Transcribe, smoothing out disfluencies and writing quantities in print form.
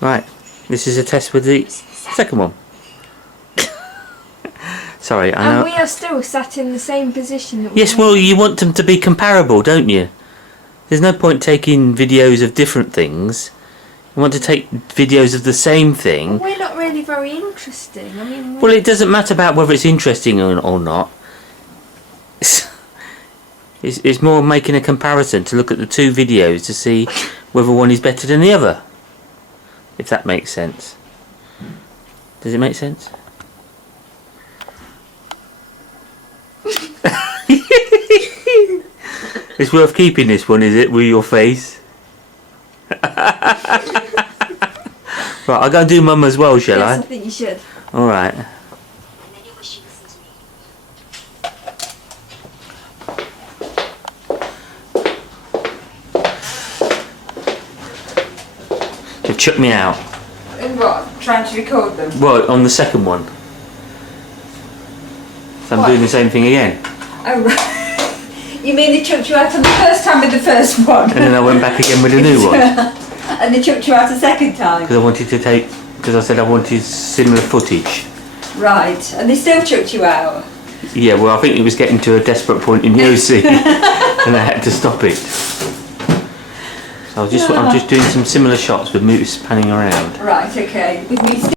Right, this is a test with the second one. Sorry, I know. And we are still sat in the same position that we Yes, were. well, you want them to be comparable, don't you? There's no point taking videos of different things. You want to take videos of the same thing. Well, we're not really very interesting. I mean, Well, it doesn't matter about whether it's interesting or not. It's more making a comparison to look at the two videos to see whether one is better than the other. If that makes sense. Does it make sense? It's worth keeping this one, is it, with your face? Right, I'll go and do Mum as well, shall yes, I? I think you should. Alright. They've chucked me out. In what? Trying to record them? Well, on the second one. So I'm What? doing the same thing again. Oh, right. You mean they chucked you out on the first time with the first one? And then I went back again with a new one. And they chucked you out a second time? Because I wanted to take... Because I said I wanted similar footage. Right. And they still chucked you out? Yeah, well, I think it was getting to a desperate point in the OC. And I had to stop it. So I'm just doing some similar shots with Moose panning around. Right, okay. With me